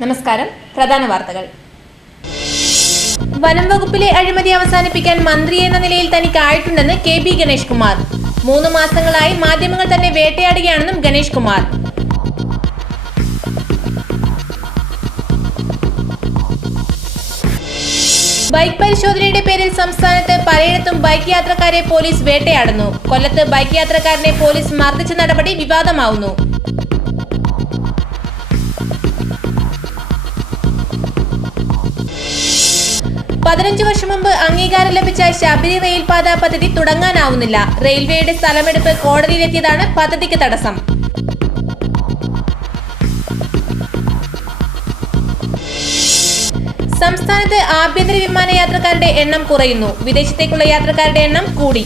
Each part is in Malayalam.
നമസ്കാരം. പ്രധാന വാർത്തകൾ. വനം വകുപ്പിലെ അഴിമതി അവസാനിപ്പിക്കാൻ മന്ത്രി എന്ന നിലയിൽ തനിക്കായിട്ടുണ്ടെന്ന് KB ഗണേഷ് കുമാർ. 3 മാസങ്ങളായി മാധ്യമങ്ങൾ തന്നെ വേട്ടയാടുകയാണെന്നും ഗണേഷ് കുമാർ. ബൈക്ക് പരിശോധനയുടെ പേരിൽ സംസ്ഥാനത്ത് പലയിടത്തും ബൈക്ക് യാത്രക്കാരെ പോലീസ് വേട്ടയാടുന്നു. കൊല്ലത്ത് ബൈക്ക് യാത്രക്കാരനെ പോലീസ് മർദ്ദിച്ച നടപടി വിവാദമാവുന്നു. പതിനഞ്ച് വർഷം മുമ്പ് അംഗീകാരം ലഭിച്ച ശബരി റെയിൽപാത പദ്ധതി തുടങ്ങാനാവുന്നില്ല. റെയിൽവേയുടെ സ്ഥലമെടുപ്പ് കോടതിയിലെത്തിയതാണ് പദ്ധതിക്ക് തടസ്സം. സംസ്ഥാനത്ത് ആഭ്യന്തര വിമാനയാത്രക്കാരുടെ എണ്ണം കുറയുന്നു. വിദേശത്തേക്കുള്ള യാത്രക്കാരുടെ എണ്ണം കൂടി.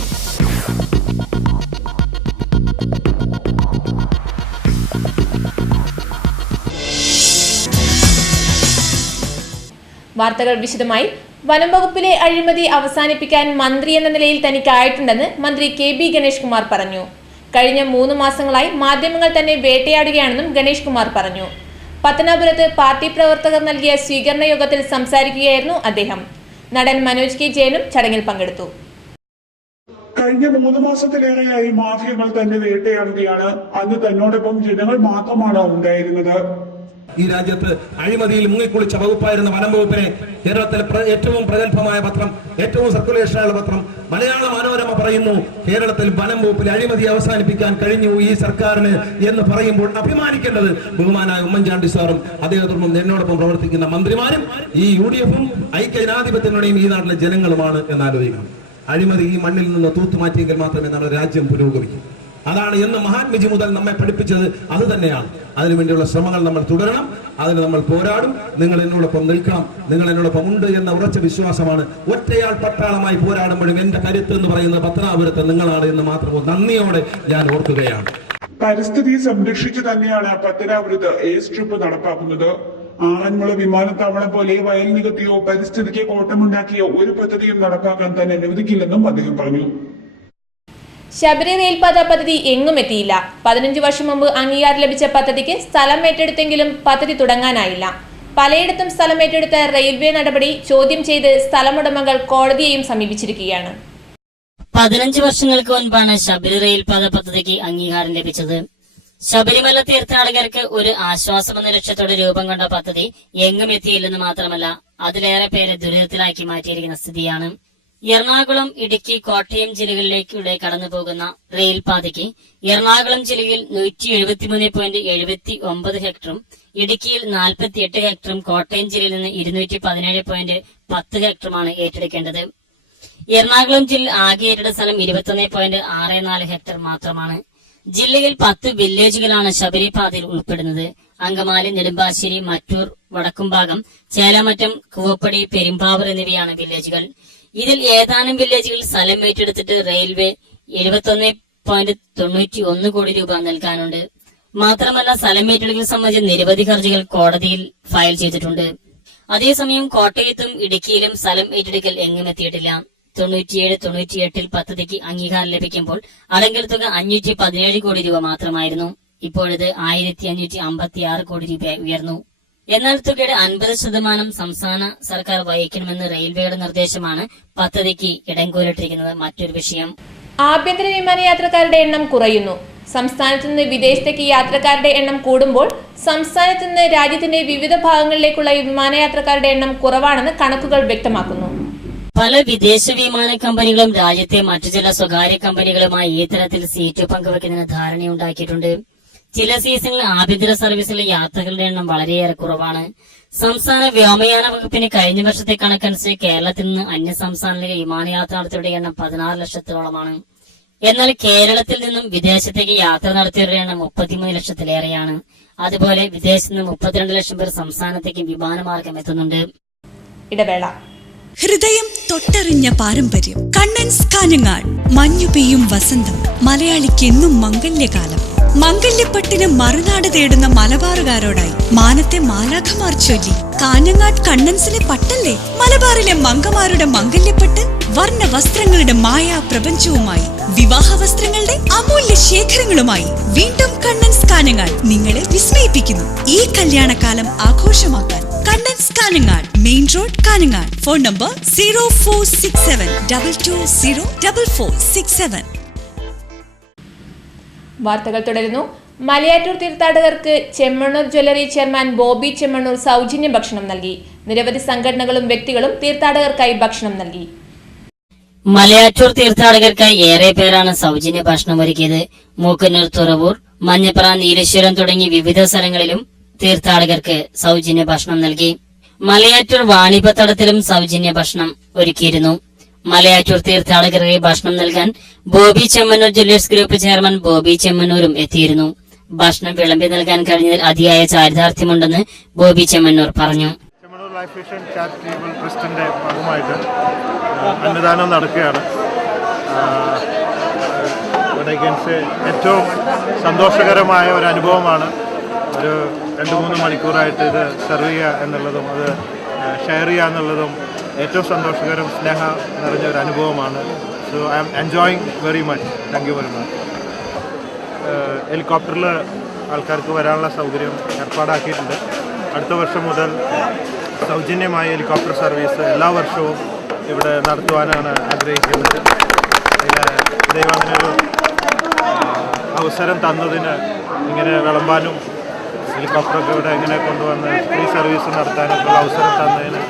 വാർത്തകൾ വിശദമായി. വനം വകുപ്പിലെ അഴിമതി അവസാനിപ്പിക്കാൻ മന്ത്രി എന്ന നിലയിൽ തനിക്കായിട്ടുണ്ടെന്ന് മന്ത്രി KB ഗണേഷ് കുമാർ പറഞ്ഞു. കഴിഞ്ഞ 3 മാസങ്ങളായി മാധ്യമങ്ങൾ തന്നെ വേട്ടയാടുകയാണെന്നും ഗണേഷ് കുമാർ പറഞ്ഞു. പത്തനാപുരത്ത് പാർട്ടി പ്രവർത്തകർ നൽകിയ സ്വീകരണ യോഗത്തിൽ സംസാരിക്കുകയായിരുന്നു അദ്ദേഹം. നടൻ മനോജ് K ജയനും ചടങ്ങിൽ പങ്കെടുത്തു. കഴിഞ്ഞ 3 മാസത്തിലേറെയായി മാഫിയകൾ തന്നെ വേട്ടയാടുകയാണ്. അന്ന് തന്നോടൊപ്പം ജനങ്ങൾ മാത്രമാണ് ഉണ്ടായിരുന്നത്. ഈ രാജ്യത്ത് അഴിമതിയിൽ മുങ്ങിക്കുളിച്ച വകുപ്പായിരുന്ന വനം വകുപ്പിനെ കേരളത്തിലെ ഏറ്റവും പ്രഗത്ഭമായ പത്രം, ഏറ്റവും സർക്കുലേഷനുള്ള പത്രം മലയാള മനോരമ പറയുന്നു, കേരളത്തിൽ വനം വകുപ്പിൽ അഴിമതി അവസാനിപ്പിക്കാൻ കഴിഞ്ഞു ഈ സർക്കാരിന് എന്ന് പറയുമ്പോൾ അഭിമാനിക്കേണ്ടത് ബഹുമാനായ ഉമ്മൻചാണ്ടി സാറും അദ്ദേഹത്തോടൊപ്പം എന്നോടൊപ്പം പ്രവർത്തിക്കുന്ന മന്ത്രിമാരും ഈ UDF-ഉം ഐക്യജനാധിപത്യങ്ങളുടെയും ഈ നാട്ടിലെ ജനങ്ങളുമാണ് എന്നാലോചിക്കണം. അഴിമതി ഈ മണ്ണിൽ നിന്ന് തൂത്തുമാറ്റിയെങ്കിൽ മാത്രമേ നമ്മുടെ രാജ്യം പുരോഗമിക്കൂ. അതാണ് എന്ന് മഹാത്മജി മുതൽ നമ്മെ പഠിപ്പിച്ചത്. അത് തന്നെയാണ്. അതിനുവേണ്ടിയുള്ള ശ്രമങ്ങൾ നമ്മൾ തുടരണം. അതിന് നമ്മൾ പോരാടും. നിങ്ങൾ എന്നോടൊപ്പം നിൽക്കണം. നിങ്ങൾ എന്നോടൊപ്പം ഉണ്ട് എന്ന ഉറച്ച വിശ്വാസമാണ്. ഒറ്റയാൾ പട്ടാളമായി പോരാടുമ്പോഴും എന്റെ കരുത്ത് എന്ന് പറയുന്നത് പത്തനാപുരത്ത് നിങ്ങളാണ് എന്ന് മാത്രമോ നന്ദിയോടെ ഞാൻ ഓർക്കുകയാണ്. പരിസ്ഥിതിയെ സംരക്ഷിച്ചു തന്നെയാണ് പത്തനാപുരത്ത് എയർ സ്ട്രിപ്പ് നടപ്പാക്കുന്നത്. ആറന്മുള വിമാനത്താവളം പോലെ വയൽ നികത്തിയോ പരിസ്ഥിതിക്ക് കോട്ടമുണ്ടാക്കിയോ ഒരു പദ്ധതിയും നടപ്പാക്കാൻ തന്നെ അനുവദിക്കില്ലെന്നും അദ്ദേഹം പറഞ്ഞു. ശബരി റെയിൽപാത പദ്ധതി എങ്ങും എത്തിയില്ല. 15 വർഷം മുമ്പ് അംഗീകാരം ലഭിച്ച പദ്ധതിക്ക് സ്ഥലം ഏറ്റെടുത്തെങ്കിലും പദ്ധതി തുടങ്ങാനായില്ല. പലയിടത്തും സ്ഥലം ഏറ്റെടുത്ത റെയിൽവേ നടപടി ചോദ്യം ചെയ്ത് സ്ഥലമുടമകൾ കോടതിയെയും സമീപിച്ചിരിക്കുകയാണ്. 15 വർഷങ്ങൾക്ക് മുൻപാണ് ശബരി റെയിൽപാത പദ്ധതിക്ക് അംഗീകാരം ലഭിച്ചത്. ശബരിമല തീർത്ഥാടകർക്ക് ഒരു ആശ്വാസമെന്ന ലക്ഷ്യത്തോടെ രൂപം കൊണ്ട പദ്ധതി എങ്ങും എത്തിയില്ലെന്ന് മാത്രമല്ല, അതിലേറെ പേരെ ദുരിതത്തിലാക്കി മാറ്റിയിരിക്കുന്ന സ്ഥിതിയാണ്. എറണാകുളം, ഇടുക്കി, കോട്ടയം ജില്ലകളിലേക്കൂടെ കടന്നു പോകുന്ന റെയിൽപാതയ്ക്ക് എറണാകുളം ജില്ലയിൽ 173.79 ഹെക്ടറും, ഇടുക്കിയിൽ 48 ഹെക്ടറും, കോട്ടയം ജില്ലയിൽ നിന്ന് 217.10 ഹെക്ടറുമാണ് ഏറ്റെടുക്കേണ്ടത്. എറണാകുളം ജില്ലയിൽ ആകെ ഏറ്റെടുത്ത സ്ഥലം 21.64 ഹെക്ടർ മാത്രമാണ്. ജില്ലയിൽ 10 വില്ലേജുകളാണ് ശബരി പാതയിൽ ഉൾപ്പെടുന്നത്. അങ്കമാലി, നെടുമ്പാശ്ശേരി, മറ്റൂർ, വടക്കുംഭാഗം, ചേലാമറ്റം, കൂവപ്പടി, പെരുമ്പാവൂർ എന്നിവയാണ് വില്ലേജുകൾ. ഇതിൽ ഏതാനും വില്ലേജുകളിൽ സ്ഥലം ഏറ്റെടുത്തിട്ട് റെയിൽവേ 71.91 കോടി രൂപ നൽകാനുണ്ട്. മാത്രമല്ല, സ്ഥലം ഏറ്റെടുക്കൽ സംബന്ധിച്ച നിരവധി ഹർജികൾ കോടതിയിൽ ഫയൽ ചെയ്തിട്ടുണ്ട്. അതേസമയം കോട്ടയത്തും ഇടുക്കിയിലും സ്ഥലം ഏറ്റെടുക്കൽ എങ്ങും എത്തിയിട്ടില്ല. 97-98 പദ്ധതിക്ക് അംഗീകാരം ലഭിക്കുമ്പോൾ അടങ്കൽ തുക 517 കോടി രൂപ മാത്രമായിരുന്നു. ഇപ്പോഴത് 1556 കോടി രൂപ ഉയർന്നു. എന്നാൽ തുകയുടെ 50% സംസ്ഥാന സർക്കാർ വഹിക്കണമെന്ന് റെയിൽവേയുടെ നിർദ്ദേശമാണ് പദ്ധതിക്ക് ഇടംകോലിട്ടിരിക്കുന്നത്. മറ്റൊരു വിഷയം, ആഭ്യന്തര വിമാനയാത്രക്കാരുടെ എണ്ണം കുറയുന്നു. സംസ്ഥാനത്ത് നിന്ന് വിദേശത്തേക്ക് യാത്രക്കാരുടെ എണ്ണം കൂടുമ്പോൾ സംസ്ഥാനത്ത് നിന്ന് രാജ്യത്തിന്റെ വിവിധ ഭാഗങ്ങളിലേക്കുള്ള വിമാനയാത്രക്കാരുടെ എണ്ണം കുറവാണെന്ന് കണക്കുകൾ വ്യക്തമാക്കുന്നു. പല വിദേശ വിമാന കമ്പനികളും രാജ്യത്തെ മറ്റു ചില സ്വകാര്യ കമ്പനികളുമായി ഈ തരത്തിൽ സീറ്റ് പങ്കുവെക്കുന്നതിന് ധാരണയുണ്ടാക്കിയിട്ടുണ്ട്. ചില സീസണിൽ ആഭ്യന്തര സർവീസിലെ യാത്രകളുടെ എണ്ണം വളരെയേറെ കുറവാണ്. സംസ്ഥാന വ്യോമയാന വകുപ്പിന് കഴിഞ്ഞ വർഷത്തെ കണക്കനുസരിച്ച് കേരളത്തിൽ നിന്ന് അന്യ സംസ്ഥാനങ്ങളിലെ വിമാനയാത്ര നടത്തിയവരുടെ എണ്ണം 16 ലക്ഷത്തോളമാണ്. എന്നാൽ കേരളത്തിൽ നിന്നും വിദേശത്തേക്ക് യാത്ര നടത്തിയവരുടെ എണ്ണം 33 ലക്ഷത്തിലേറെയാണ്. അതുപോലെ വിദേശത്ത് നിന്ന് 32 ലക്ഷം പേർ സംസ്ഥാനത്തേക്ക് വിമാനമാർഗം എത്തുന്നുണ്ട്. ഇടവേള. ഹൃദയം തൊട്ടറിഞ്ഞ പാരമ്പര്യം. കണ്ണൻസ് കാഞ്ഞങ്ങാട്. മഞ്ഞു പെയ്യും വസന്തം. മലയാളിക്കെന്നും മംഗല്യകാലം. മംഗല്യപ്പട്ടിന് മറുനാട് തേടുന്ന മലബാറുകാരോടായി മാനത്തെ മാലാഖമാർ ചൊല്ലി. കാഞ്ഞങ്ങാട് കണ്ണൻസിലെ പട്ടല്ലേ മലബാറിലെ മംഗമാരുടെ മംഗല്യപ്പട്ട്. വർണ്ണ വസ്ത്രങ്ങളുടെ മായാ പ്രപഞ്ചവുമായി, വിവാഹ വസ്ത്രങ്ങളുടെ അമൂല്യ ശേഖരങ്ങളുമായി വീണ്ടും കണ്ണൻസ് കാഞ്ഞങ്ങാട് നിങ്ങളെ വിസ്മയിപ്പിക്കുന്നു. ഈ കല്യാണകാലം ആഘോഷമാക്കാൻ Kannans Kanhangad, main road, Kanhangad. Phone number 0467220467. വാർത്തകൾ തുടരുന്നു. മലയാറ്റൂർ തീർത്ഥാടകർക്ക് ചെമ്മണ്ണൂർ ജ്വല്ലറി ചെയർമാൻ ബോബി ചെമ്മണ്ണൂർ സൗജന്യ ഭക്ഷണം നൽകി. നിരവധി സംഘടനകളും വ്യക്തികളും തീർത്ഥാടകർക്കായി ഭക്ഷണം നൽകി. മലയാറ്റൂർ തീർത്ഥാടകർക്കായി ഏറെ പേരാണ് സൗജന്യ ഭക്ഷണം ഒരുക്കിയത്. മൂക്കന്നൂർ, തുറവൂർ, മഞ്ഞപ്ര, നീലേശ്വരം തുടങ്ങി വിവിധ സ്ഥലങ്ങളിലും തീർത്ഥാടകർക്ക് സൗജന്യ ഭക്ഷണം നൽകി. മലയാറ്റൂർ വാണിപത്തടത്തിലും സൗജന്യ ഭക്ഷണം ഒരുക്കിയിരുന്നു. മലയാറ്റൂർ തീർത്ഥാടകർക്ക് ഭക്ഷണം നൽകാൻ Boby Chemmanur jewellers group chairman Boby ചെമ്മണ്ണൂരും എത്തിയിരുന്നു. ഭക്ഷണം വിളമ്പി നൽകാൻ കഴിഞ്ഞതിൽ അതിയായ ചാരിതാർത്ഥ്യമുണ്ടെന്ന് ബോബി ചെമ്മണ്ണൂർ പറഞ്ഞു. ചെമ്മണ്ണൂർ ലൈഫ് മിഷൻ ചാരിറ്റബിൾ ട്രസ്റ്റിന്റെ ഭാഗമായിട്ട് അന്നദാനം നടക്കുകയാണ്. ഏറ്റവും സന്തോഷകരമായ ഒരു അനുഭവമാണ്. ഒരു 2-3 മണിക്കൂറായിട്ട് ഇത് സെർവ് ചെയ്യുക എന്നുള്ളതും അത് ഷെയർ ചെയ്യുക എന്നുള്ളതും ഏറ്റവും സന്തോഷകരം, സ്നേഹം നിറഞ്ഞ ഒരു അനുഭവമാണ്. So I am enjoying very much. Thank you very much. ഹെലികോപ്റ്ററിൽ ആൾക്കാർക്ക് വരാനുള്ള സൗകര്യം ഏർപ്പാടാക്കിയിട്ടുണ്ട്. അടുത്ത വർഷം മുതൽ സൗജന്യമായ ഹെലികോപ്റ്റർ സർവീസ് എല്ലാ വർഷവും ഇവിടെ നടത്തുവാനാണ് ആഗ്രഹിക്കുന്നത്. ദൈവം അങ്ങനൊരു അവസരം തന്നതിന്, ഇങ്ങനെ വിളമ്പാനും ഹെലികോപ്റ്ററൊക്കെ ഇവിടെ ഇങ്ങനെ കൊണ്ടുവന്ന് ഫ്രീ സർവീസ് നടത്താനൊക്കെ അവസരം തന്നതിന്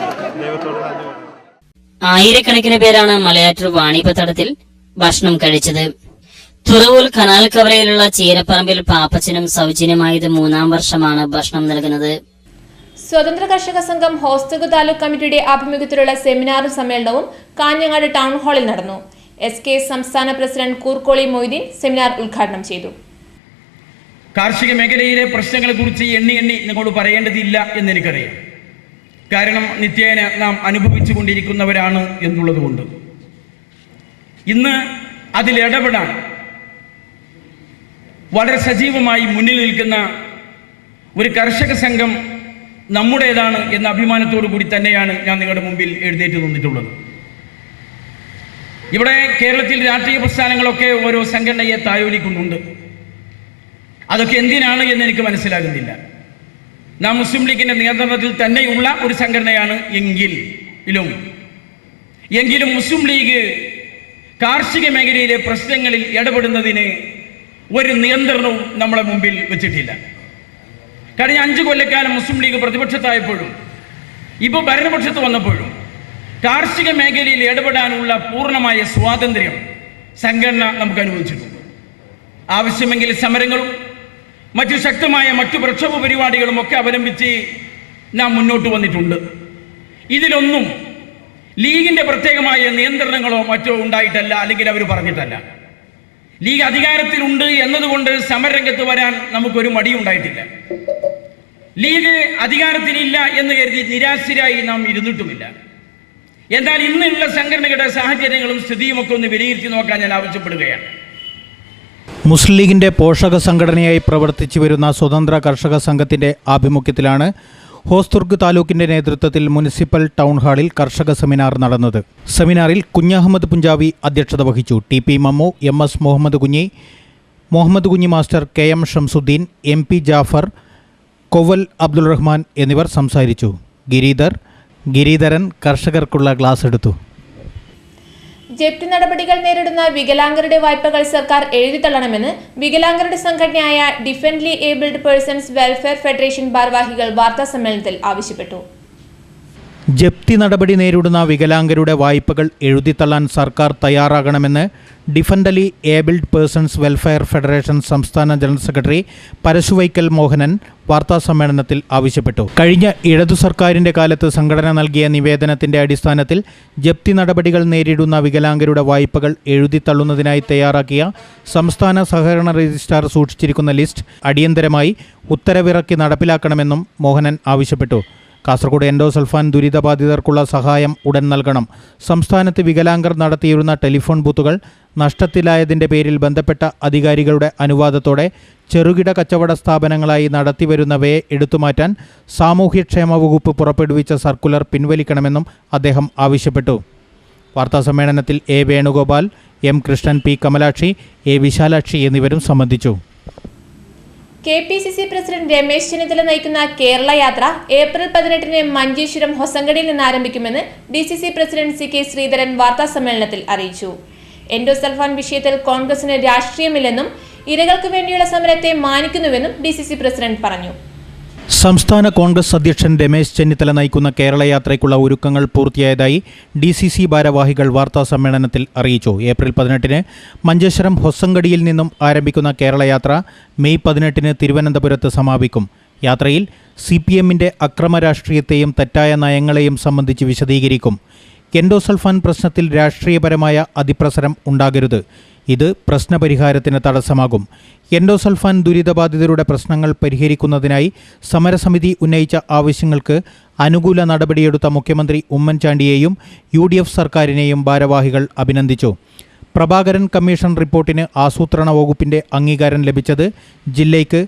ദൈവത്തോട് നന്ദി പറയുന്നു. ആയിരക്കണക്കിന് പേരാണ് മലയാറ്റൂർ വാണിപത്തടത്തിൽ ഭക്ഷണം കഴിച്ചത്. തുറവൂർ കനാൽ കവലയിലുള്ള ചീരപ്പറമ്പിൽ പാപ്പച്ചനും സൗജന്യമായത് 3ാം വർഷമാണ് ഭക്ഷണം നൽകുന്നത്. സ്വതന്ത്ര കർഷക സംഘം ഹോസ്ദുർഗ് താലൂക്ക് കമ്മിറ്റിയുടെ ആഭിമുഖ്യത്തിലുള്ള സെമിനാറും സമ്മേളനവും കാഞ്ഞങ്ങാട് ടൗൺ ഹാളിൽ നടന്നു. SK സംസ്ഥാന പ്രസിഡന്റ് കൂർക്കോളി മൊയ്തീൻ സെമിനാർ ഉദ്ഘാടനം ചെയ്തു. കാർഷിക മേഖലയിലെ പ്രശ്നങ്ങളെക്കുറിച്ച് എണ്ണി നിങ്ങളോട് പറയേണ്ടതില്ല എന്നെനിക്കറിയാം. കാരണം നിത്യേന നാം അനുഭവിച്ചു കൊണ്ടിരിക്കുന്നവരാണ് എന്നുള്ളതുകൊണ്ട് ഇന്ന് അതിലിടപെടാൻ വളരെ സജീവമായി മുന്നിൽ നിൽക്കുന്ന ഒരു കർഷക സംഘം നമ്മുടേതാണ് എന്ന അഭിമാനത്തോടു കൂടി തന്നെയാണ് ഞാൻ നിങ്ങളുടെ മുമ്പിൽ എഴുന്നേറ്റ് നിന്നിട്ടുള്ളത്. ഇവിടെ കേരളത്തിൽ രാഷ്ട്രീയ പ്രസ്ഥാനങ്ങളൊക്കെ ഓരോ സംഘടനയെ തായോലിക്കുന്നുണ്ട്. അതൊക്കെ എന്തിനാണ് എന്ന് എനിക്ക് മനസ്സിലാകുന്നില്ല. നാം മുസ്ലിം ലീഗിന്റെ നിയന്ത്രണത്തിൽ തന്നെയുള്ള ഒരു സംഘടനയാണ് എങ്കിലും മുസ്ലിം ലീഗ് കാർഷിക മേഖലയിലെ പ്രശ്നങ്ങളിൽ ഇടപെടുന്നതിന് ഒരു നിയന്ത്രണവും നമ്മളെ മുമ്പിൽ വെച്ചിട്ടില്ല. കഴിഞ്ഞ 5 കൊല്ലക്കാലം മുസ്ലിം ലീഗ് പ്രതിപക്ഷത്തായപ്പോഴും ഇപ്പോൾ ഭരണപക്ഷത്ത് വന്നപ്പോഴും കാർഷിക മേഖലയിൽ ഇടപെടാനുള്ള പൂർണ്ണമായ സ്വാതന്ത്ര്യം സംഘടന നമുക്ക് അനുവദിച്ചിട്ടുണ്ട്. ആവശ്യമെങ്കിൽ സമരങ്ങളും മറ്റു ശക്തമായ മറ്റു പ്രക്ഷോഭ പരിപാടികളും ഒക്കെ അവലംബിച്ച് നാം മുന്നോട്ട് വന്നിട്ടുണ്ട്. ഇതിലൊന്നും ലീഗിന്റെ പ്രത്യേകമായ നിയന്ത്രണങ്ങളോ മറ്റോ ഉണ്ടായിട്ടല്ല, അല്ലെങ്കിൽ അവർ പറഞ്ഞിട്ടല്ല. ലീഗ് അധികാരത്തിലുണ്ട് എന്നതുകൊണ്ട് സമരരംഗത്ത് വരാൻ നമുക്കൊരു മടിയുണ്ടായിട്ടില്ല. ലീഗ് അധികാരത്തിലില്ല എന്ന് കരുതി നിരാശരായി നാം ഇരുന്നിട്ടുമില്ല. എന്നാൽ ഇന്നുള്ള സംഘടനകളുടെ സാഹചര്യങ്ങളും സ്ഥിതിയും ഒക്കെ ഒന്ന് വിലയിരുത്തി നോക്കാൻ ഞാൻ ആവശ്യപ്പെടുകയാണ്. മുസ്ലിം ലീഗിന്റെ പോഷക സംഘടനയായി പ്രവർത്തിച്ചു വരുന്ന സ്വതന്ത്ര കർഷക സംഘത്തിന്റെ ആഭിമുഖ്യത്തിലാണ് ഹോസ്ദുർഗ് താലൂക്കിന്റെ നേതൃത്വത്തിൽ മുനിസിപ്പൽ ടൗൺ ഹാളിൽ കർഷക സെമിനാർ നടന്നത്. സെമിനാറിൽ കുഞ്ഞഹമ്മദ് പുഞ്ചാവി അധ്യക്ഷത വഹിച്ചു. TP Mammu, MS Muhammad Kunhi master, KM Shamsuddin, MP Jafar, Koval Abdul Rahman എന്നിവർ സംസാരിച്ചു. ഗിരീധരൻ കർഷകർക്കുള്ള ക്ലാസ് എടുത്തു. ജപ്തി നടപടികൾ നേരിടുന്ന വികലാംഗരുടെ വായ്പകൾ സർക്കാർ എഴുതിത്തള്ളണമെന്ന് വികലാംഗരുടെ സംഘടനയായ ഡിഫൻഡ്ലി ഏബിൾഡ് പേഴ്സൺസ് വെൽഫെയർ ഫെഡറേഷൻ ഭാരവാഹികൾ വാർത്താസമ്മേളനത്തിൽ ആവശ്യപ്പെട്ടു. ജപ്തി നടപടി നേരിടുന്ന വികലാംഗരുടെ വായ്പകൾ എഴുതിത്തള്ളാൻ സർക്കാർ തയ്യാറാകണമെന്ന് ഡിഫൻഡലി ഏബിൾഡ് പേഴ്സൺസ് വെൽഫെയർ ഫെഡറേഷൻ സംസ്ഥാന ജനറൽ സെക്രട്ടറി പരശുവൈക്കൽ മോഹനൻ വാർത്താസമ്മേളനത്തിൽ ആവശ്യപ്പെട്ടു. കഴിഞ്ഞ ഇടതു സർക്കാരിന്റെ കാലത്ത് സംഘടന നൽകിയ നിവേദനത്തിന്റെ അടിസ്ഥാനത്തിൽ ജപ്തി നടപടികൾ നേരിടുന്ന വികലാംഗരുടെ വായ്പകൾ എഴുതിത്തള്ളുന്നതിനായി തയ്യാറാക്കിയ സംസ്ഥാന സഹകരണ രജിസ്ട്രാർ സൂക്ഷിച്ചിരിക്കുന്ന ലിസ്റ്റ് അടിയന്തരമായി ഉത്തരവിറക്കി നടപ്പിലാക്കണമെന്നും മോഹനൻ ആവശ്യപ്പെട്ടു. കാസർഗോഡ് എൻഡോസൾഫാൻ ദുരിതബാധിതർക്കുള്ള സഹായം ഉടൻ നൽകണം. സംസ്ഥാനത്ത് വികലാംഗർ നടത്തിയിരുന്ന ടെലിഫോൺ ബൂത്തുകൾ നഷ്ടത്തിലായതിൻ്റെ പേരിൽ ബന്ധപ്പെട്ട അധികാരികളുടെ അനുവാദത്തോടെ ചെറുകിട കച്ചവട സ്ഥാപനങ്ങളായി നടത്തിവരുന്നവയെ എടുത്തുമാറ്റാൻ സാമൂഹ്യക്ഷേമ വകുപ്പ് പുറപ്പെടുവിച്ച സർക്കുലർ പിൻവലിക്കണമെന്നും അദ്ദേഹം ആവശ്യപ്പെട്ടു. വാർത്താസമ്മേളനത്തിൽ A Venugopal, M Krishnan, P Kamalakshi, A Vishalakshi എന്നിവരും സംബന്ധിച്ചു. KPCC പ്രസിഡന്റ് രമേശ് ചെന്നിത്തല നയിക്കുന്ന കേരള യാത്ര ഏപ്രിൽ 18-ന് മഞ്ചേശ്വരം ഹൊസങ്കടിയിൽ നിന്ന് ആരംഭിക്കുമെന്ന് DCC പ്രസിഡന്റ് CK ശ്രീധരൻ വാർത്താസമ്മേളനത്തിൽ അറിയിച്ചു. എൻഡോസൾഫാൻ വിഷയത്തിൽ കോൺഗ്രസിന് രാഷ്ട്രീയമില്ലെന്നും ഇരകൾക്ക് വേണ്ടിയുള്ള സമരത്തെ മാനിക്കുന്നുവെന്നും DCC പ്രസിഡന്റ് പറഞ്ഞു. സംസ്ഥാന കോൺഗ്രസ് അധ്യക്ഷൻ രമേശ് ചെന്നിത്തല നയിക്കുന്ന കേരള യാത്രയ്ക്കുള്ള ഒരുക്കങ്ങൾ പൂർത്തിയായതായി DCC ഭാരവാഹികൾ വാർത്താസമ്മേളനത്തിൽ അറിയിച്ചു. ഏപ്രിൽ 18-ന് മഞ്ചേശ്വരം ഹൊസങ്കടിയിൽ നിന്നും ആരംഭിക്കുന്ന കേരള യാത്ര മെയ് 18-ന് തിരുവനന്തപുരത്ത് സമാപിക്കും. യാത്രയിൽ CPM-ന്റെ അക്രമ രാഷ്ട്രീയത്തെയും തെറ്റായ നയങ്ങളെയും സംബന്ധിച്ച് വിശദീകരിക്കും. എൻഡോസൾഫാൻ പ്രശ്നത്തിൽ രാഷ്ട്രീയപരമായ അതിപ്രസരം ഉണ്ടാകരുത്. ഇത് പ്രശ്നപരിഹാരത്തിന് തടസ്സമാകും. എൻഡോസൾഫാൻ ദുരിതബാധിതരുടെ പ്രശ്നങ്ങൾ പരിഹരിക്കുന്നതിനായി സമരസമിതി ഉന്നയിച്ച ആവശ്യങ്ങൾക്ക് അനുകൂല നടപടിയെടുത്ത മുഖ്യമന്ത്രി ഉമ്മൻചാണ്ടിയെയും UDF സർക്കാരിനെയും ഭാരവാഹികൾ അഭിനന്ദിച്ചു. പ്രഭാകരൻ കമ്മീഷൻ റിപ്പോർട്ടിന് ആസൂത്രണ വകുപ്പിന്റെ അംഗീകാരം ലഭിച്ചത് ജില്ലയ്ക്ക്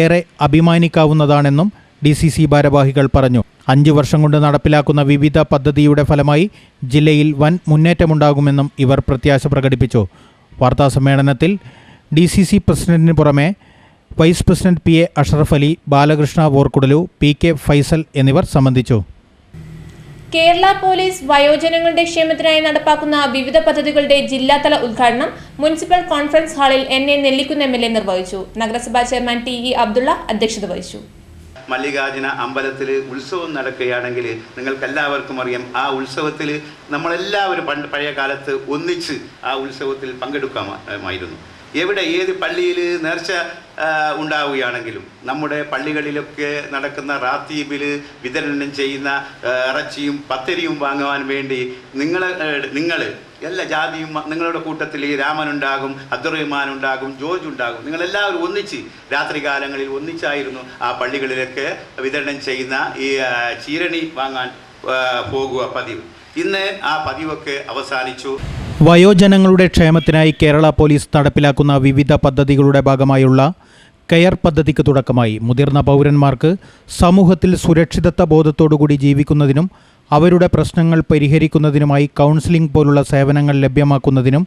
ഏറെ അഭിമാനിക്കാവുന്നതാണെന്നും DCC ഭാരവാഹികൾ പറഞ്ഞു. 5 വർഷം കൊണ്ട് നടപ്പിലാക്കുന്ന വിവിധ പദ്ധതിയുടെ ഫലമായി ജില്ലയിൽ വൻ മുന്നേറ്റമുണ്ടാകുമെന്നും ഇവർ പ്രത്യാശ പ്രകടിപ്പിച്ചു. വാർത്താസമ്മേളനത്തിൽ DCC പ്രസിഡന്റിന് പുറമെ vice president PA Ashraf Ali, Balakrishna Vorkudlu, PK Faisal എന്നിവർ സംബന്ധിച്ചു. കേരള പോലീസ് വയോജനങ്ങളുടെ ക്ഷേമത്തിനായി നടപ്പാക്കുന്ന വിവിധ പദ്ധതികളുടെ ജില്ലാതല ഉദ്ഘാടനം മുനിസിപ്പൽ കോൺഫറൻസ് ഹാളിൽ NA നെല്ലിക്കുന്ന് MLA നിർവഹിച്ചു. നഗരസഭാ ചെയർമാൻ TE അബ്ദുള്ള അധ്യക്ഷത വഹിച്ചു. മല്ലികാർജുന അമ്പലത്തിൽ ഉത്സവം നടക്കുകയാണെങ്കിൽ നിങ്ങൾക്കെല്ലാവർക്കും അറിയാം, ആ ഉത്സവത്തിൽ നമ്മളെല്ലാവരും പഴയ കാലത്ത് ഒന്നിച്ച് ആ ഉത്സവത്തിൽ പങ്കെടുക്കാമായിരുന്നു. എവിടെ ഏത് പള്ളിയിൽ നേർച്ച ഉണ്ടാവുകയാണെങ്കിലും നമ്മുടെ പള്ളികളിലൊക്കെ നടക്കുന്ന റാത്തീബിൽ വിതരണം ചെയ്യുന്ന ഇറച്ചിയും പത്തരിയും വാങ്ങുവാൻ വേണ്ടി നിങ്ങൾ എല്ലാ ജാതിയും നിങ്ങളുടെ കൂട്ടത്തിൽ രാമനുണ്ടാകും, അബ്ദുറഹ്മാൻ ഉണ്ടാകും, ജോർജ് ഉണ്ടാകും. നിങ്ങളെല്ലാവരും ഒന്നിച്ച് രാത്രികാലങ്ങളിൽ ഒന്നിച്ചായിരുന്നു ആ പള്ളികളിലൊക്കെ വിതരണം ചെയ്യുന്ന ഈ ചീരണി വാങ്ങാൻ പോകുക പതിവ്. ഇന്ന് ആ പതിവൊക്കെ അവസാനിച്ചു. വയോജനങ്ങളുടെ ക്ഷേമത്തിനായി കേരള പോലീസ് നടപ്പിലാക്കുന്ന വിവിധ പദ്ധതികളുടെ ഭാഗമായുള്ള കെയർ പദ്ധതിക്ക് തുടക്കമായി. മുതിർന്ന പൗരന്മാർക്ക് സമൂഹത്തിൽ സുരക്ഷിതത്വ ബോധത്തോടുകൂടി ജീവിക്കുന്നതിനും അവരുടെ പ്രശ്നങ്ങൾ പരിഹരിക്കുന്നതിനുമായി കൗൺസിലിംഗ് പോലുള്ള സേവനങ്ങൾ ലഭ്യമാക്കുന്നതിനും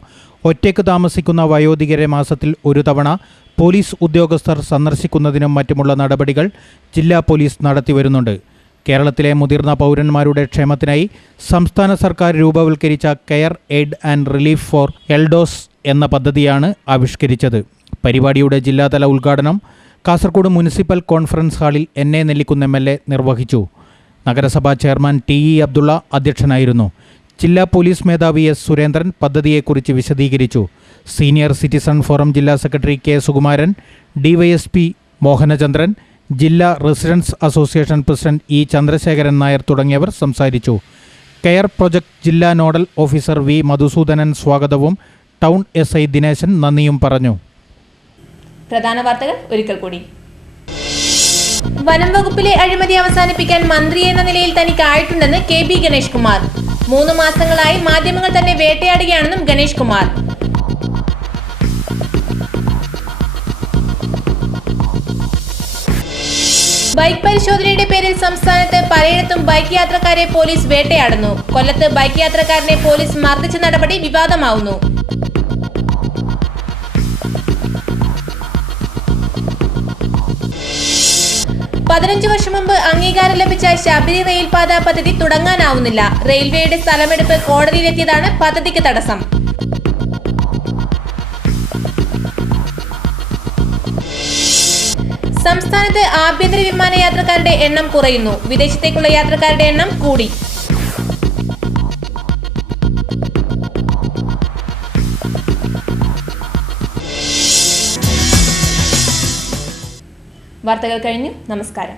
ഒറ്റയ്ക്ക് താമസിക്കുന്ന വയോധികരെ മാസത്തിൽ ഒരു തവണ പോലീസ് ഉദ്യോഗസ്ഥർ സന്ദർശിക്കുന്നതിനും മറ്റുമുള്ള നടപടികൾ ജില്ലാ പോലീസ് നടത്തിവരുന്നുണ്ട്. കേരളത്തിലെ മുതിർന്ന പൗരന്മാരുടെ ക്ഷേമത്തിനായി സംസ്ഥാന സർക്കാർ രൂപവൽക്കരിച്ച care aid and relief for elders എന്ന പദ്ധതിയാണ് ആവിഷ്കരിച്ചത്. പരിപാടിയുടെ ജില്ലാതല ഉദ്ഘാടനം കാസർഗോഡ് മുനിസിപ്പൽ കോൺഫറൻസ് ഹാളിൽ NA നെല്ലിക്കുന്ന് MLA നിർവഹിച്ചു. നഗരസഭാ ചെയർമാൻ TE അബ്ദുള്ള അധ്യക്ഷനായിരുന്നു. ജില്ലാ പോലീസ് മേധാവി S സുരേന്ദ്രൻ പദ്ധതിയെക്കുറിച്ച് വിശദീകരിച്ചു. സീനിയർ സിറ്റിസൺ ഫോറം ജില്ലാ secretary K Sukumaran, DYSP Mohanachandran, ജില്ലാ residents association president E Chandrasekharan Nair തുടങ്ങിയവർ സംസാരിച്ചു. കെയർ പ്രൊജക്ട് ജില്ലാ നോഡൽ ഓഫീസർ V മധുസൂദനൻ സ്വാഗതവും ടൗൺ SI ദിനേശൻ നന്ദിയും പറഞ്ഞു. പ്രധാന വാർത്തകൾ ഒരിക്കൽ കൂടി. വനം വകുപ്പിലെ അഴിമതി അവസാനിപ്പിക്കാൻ മന്ത്രി എന്ന നിലയിൽ തനിക്കായിട്ടുണ്ടെന്ന് KB ഗണേഷ് കുമാർ. 3 മാസങ്ങളായി മാധ്യമങ്ങൾ തന്നെ വേട്ടയാടുകയാണെന്നും ഗണേഷ് കുമാർ. ബൈക്ക് പരിശോധനയുടെ പേരിൽ സംസ്ഥാനത്ത് പലയിടത്തും ബൈക്ക് യാത്രക്കാരെ പോലീസ് വേട്ടയാടുന്നു. കൊല്ലത്ത് ബൈക്ക് യാത്രക്കാരനെ പോലീസ് മർദ്ദിച്ച നടപടി വിവാദമാവുന്നു. പതിനഞ്ച് വർഷം മുമ്പ് അംഗീകാരം ലഭിച്ച ശബരി റെയിൽപാത പദ്ധതി തുടങ്ങാനാവുന്നില്ല. റെയിൽവേയുടെ സ്ഥലമെടുപ്പ് കോടതിയിലെത്തിയതാണ് പദ്ധതിക്ക് തടസ്സം. സംസ്ഥാനത്ത് ആഭ്യന്തര വിമാന യാത്രക്കാരുടെ എണ്ണം കുറയുന്നു. വിദേശത്തേക്കുള്ള യാത്രക്കാരുടെ എണ്ണം കൂടി. വാർത്തകൾ കഴിഞ്ഞു. നമസ്കാരം.